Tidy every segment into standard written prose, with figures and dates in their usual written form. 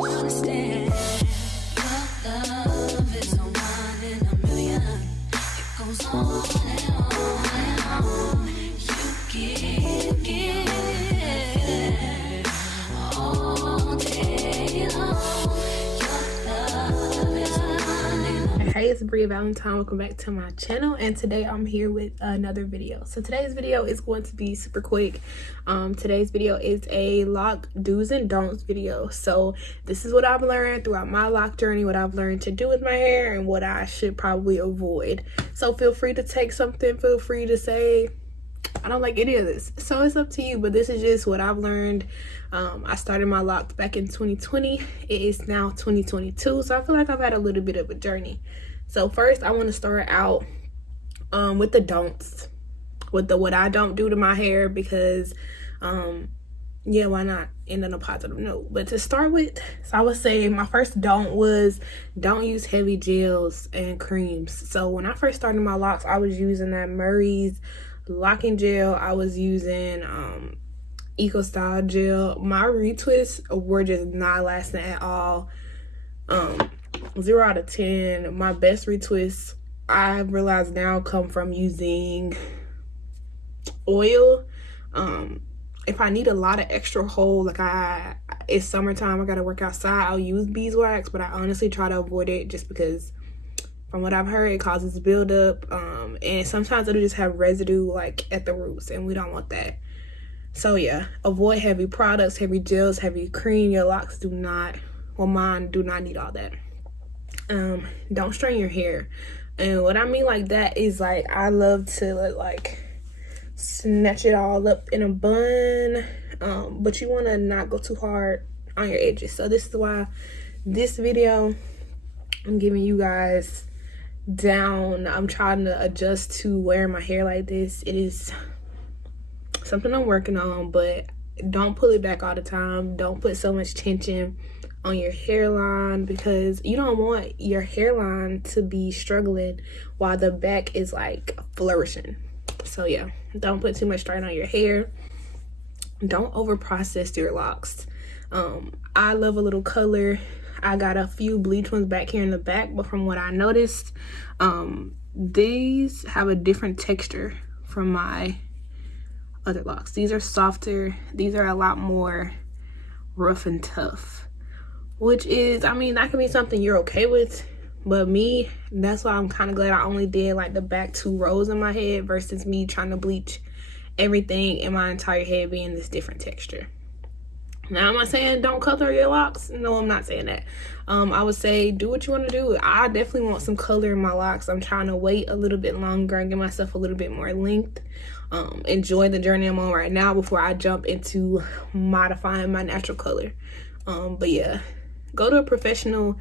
understand. Your love is no one in a million. It goes on and on and on. You give all day long. Your love is no one in a million. Hey, it's Bria Valentine. Welcome back to my channel, and today I'm here with another video. So today's video is going to be super quick. Today's video is a lock do's and don'ts video. So this is what I've learned throughout my lock journey, what I've learned to do with my hair, and what I should probably avoid. So feel free to take something, feel free to say I don't like any of this. So it's up to you, but this is just what I've learned. I started my locks back in 2020. It is now 2022, so I feel like I've had a little bit of a journey. So first I want to start out with the don'ts, with the what I don't do to my hair, because yeah, why not end on a positive note. But to start with, so I would say my first don't was don't use heavy gels and creams. So when I first started my locks, I was using that Murray's locking gel. I was using Eco Style gel. My retwists were just not lasting at all. 0 out of 10. My best retwists, I realize now, come from using oil. If I need a lot of extra hold, like it's summertime, I gotta work outside, I'll use beeswax, but I honestly try to avoid it just because from what I've heard, it causes buildup, and sometimes it'll just have residue like at the roots, and we don't want that. So yeah, avoid heavy products, heavy gels, heavy cream. Your locks do not, well, mine do not need all that. Don't strain your hair, and what I mean like that is, like, I love to like snatch it all up in a bun, but you want to not go too hard on your edges. So this is why this video, I'm giving you guys down. I'm trying to adjust to wearing my hair like this. It is something I'm working on, but don't pull it back all the time. Don't put so much tension on your hairline, because you don't want your hairline to be struggling while the back is like flourishing. So yeah, don't put too much strain on your hair. Don't over process your locks. I love a little color. I got a few bleach ones back here in the back, but from what I noticed, these have a different texture from my other locks. These are softer. These are a lot more rough and tough, which is, I mean, that can be something you're okay with, but me, that's why I'm kind of glad I only did like the back 2 rows in my head versus me trying to bleach everything in my entire head being this different texture. Now, am I saying don't color your locks? No, I'm not saying that. I would say do what you want to do. I definitely want some color in my locks. I'm trying to wait a little bit longer and give myself a little bit more length. Enjoy the journey I'm on right now before I jump into modifying my natural color. But yeah, go to a professional.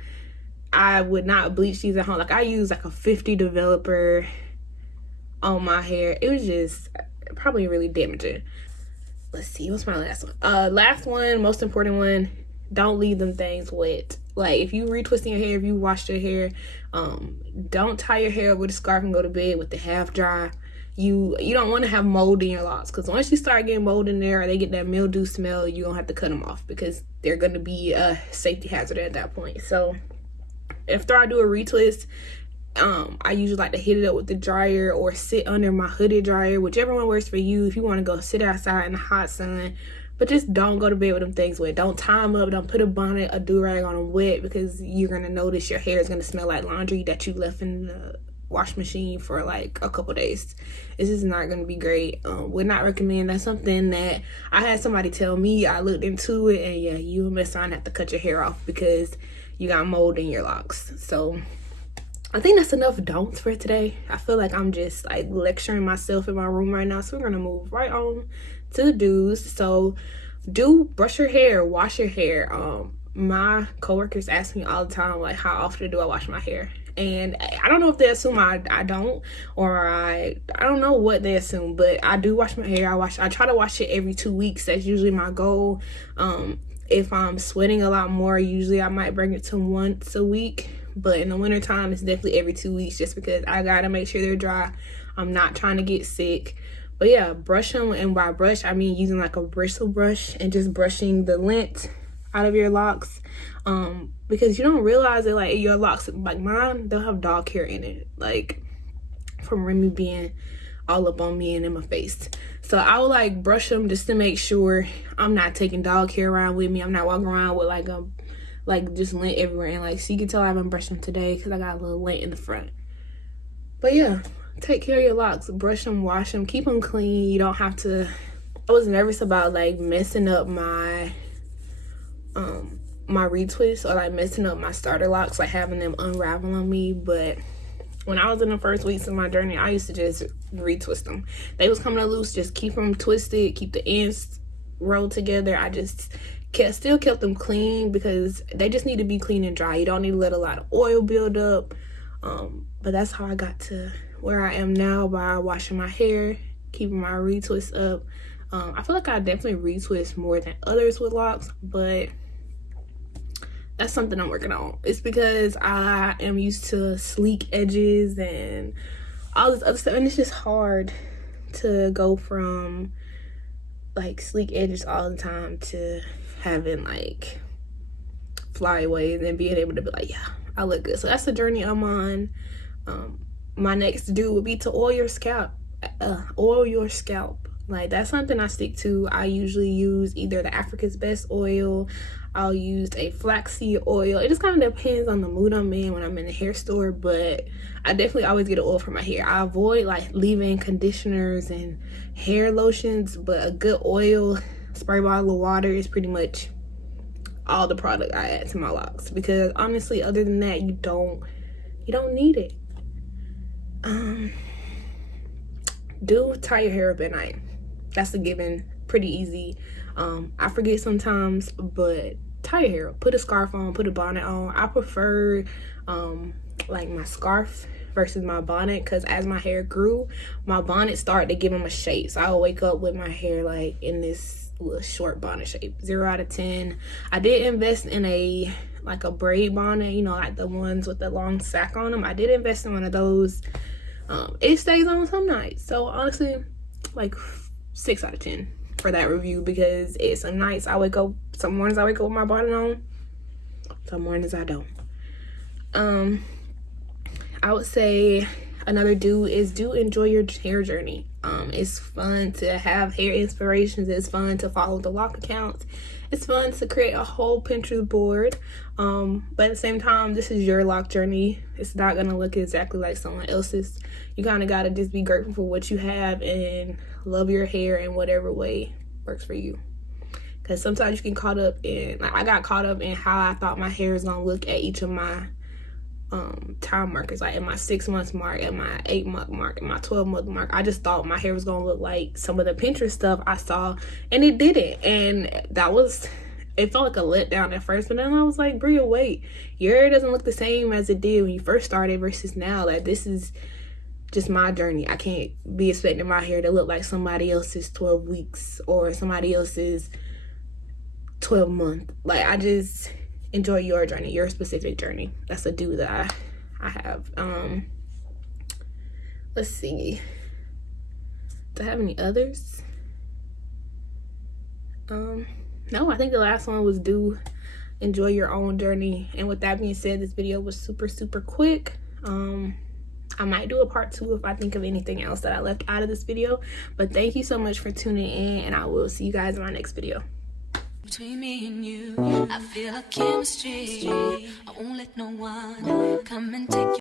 I would not bleach these at home. Like, I use like a 50 developer on my hair. It was just probably really damaging. Let's see, what's my last one? Last one, most important one, don't leave them things wet. Like, if you retwisting your hair, if you washed your hair, don't tie your hair up with a scarf and go to bed with the half dry. You don't want to have mold in your locks, because once you start getting mold in there or they get that mildew smell, you're gonna have to cut them off, because they're gonna be a safety hazard at that point. So after I do a retwist, I usually like to hit it up with the dryer or sit under my hooded dryer, whichever one works for you. If you want to go sit outside in the hot sun, but just don't go to bed with them things wet. Don't tie them up. Don't put a bonnet, a do-rag on them wet, because you're going to notice your hair is going to smell like laundry that you left in the wash machine for like a couple days. This is not going to be great. Would not recommend. That's something that I had somebody tell me. I looked into it, and yeah, you mess around and have to cut your hair off because you got mold in your locks. So I think that's enough don'ts for today. I feel like I'm just like lecturing myself in my room right now. So we're gonna move right on to the do's. So brush your hair, wash your hair. My coworkers ask me all the time, like, how often do I wash my hair? And I don't know if they assume I don't, or I don't know what they assume, but I do wash my hair. I try to wash it every 2 weeks. That's usually my goal. If I'm sweating a lot more, usually I might bring it to once a week. But in the wintertime, it's definitely every 2 weeks, just because I gotta make sure they're dry. I'm not trying to get sick. But yeah, brush them. And by brush, I mean using like a bristle brush and just brushing the length out of your locks, because you don't realize it, like your locks, like mine, they'll have dog hair in it, like from Remy being all up on me and in my face. So I would like brush them just to make sure I'm not taking dog hair around with me. I'm not walking around with like just lint everywhere. And like, so you can tell I haven't brushed them today because I got a little lint in the front. But yeah, take care of your locks. Brush them, wash them, keep them clean. You don't have to. I was nervous about like messing up my my retwists or like messing up my starter locks, like having them unravel on me. But when I was in the first weeks of my journey, I used to just retwist them. They was coming loose, just keep them twisted, keep the ends rolled together. I just still kept them clean because they just need to be clean and dry. You don't need to let a lot of oil build up. But that's how I got to where I am now, by washing my hair, keeping my retwist up. I feel like I definitely retwist more than others with locks, but that's something I'm working on. It's because I am used to sleek edges and all this other stuff, and it's just hard to go from like sleek edges all the time to having like flyaways and being able to be like, yeah, I look good. So that's the journey I'm on. My next do would be to oil your scalp. Like, that's something I stick to. I usually use either the Africa's Best oil. I'll use a flaxseed oil. It just kind of depends on the mood I'm in when I'm in the hair store, but I definitely always get an oil for my hair. I avoid like leave-in conditioners and hair lotions, but a good oil, spray bottle of water is pretty much all the product I add to my locks, because honestly, other than that, you don't need it. Do tie your hair up at night. That's a given, pretty easy. I forget sometimes, but tie your hair up. Put a scarf on, put a bonnet on. I prefer like my scarf versus my bonnet, because as my hair grew, my bonnet started to give them a shape. So I would wake up with my hair like in this little short bonnet shape. 0 out of 10. I did invest in a braid bonnet, you know, like the ones with the long sack on them. I did invest in one of those. It stays on some nights. So honestly, like 6 out of 10 for that review, because it's some nights I wake up, some mornings I wake up with my bonnet on, some mornings I don't. I would say another do enjoy your hair journey. It's fun to have hair inspirations. It's fun to follow the lock accounts. It's fun to create a whole Pinterest board. But at the same time, this is your lock journey. It's not gonna look exactly like someone else's. You kind of gotta just be grateful for what you have and love your hair in whatever way works for you. Because sometimes you get caught up in, like I got caught up in how I thought my hair is gonna look at each of my time markers, like at my 6 months mark, at my 8 month mark, at my 12 month mark. I just thought my hair was gonna look like some of the Pinterest stuff I saw, and it didn't. And it felt like a letdown at first, but then I was like, Bria, wait, your hair doesn't look the same as it did when you first started versus now. Like, this is just my journey. I can't be expecting my hair to look like somebody else's 12 weeks or somebody else's 12 month. Like, I just enjoy your journey, your specific journey. That's a do that I have. Let's see. Do I have any others? No, I think the last one was do enjoy your own journey. And with that being said, this video was super quick. I might do a part 2 if I think of anything else that I left out of this video. But thank you so much for tuning in, and I will see you guys in my next video. Between me and you, I feel a chemistry. I won't let no one come and take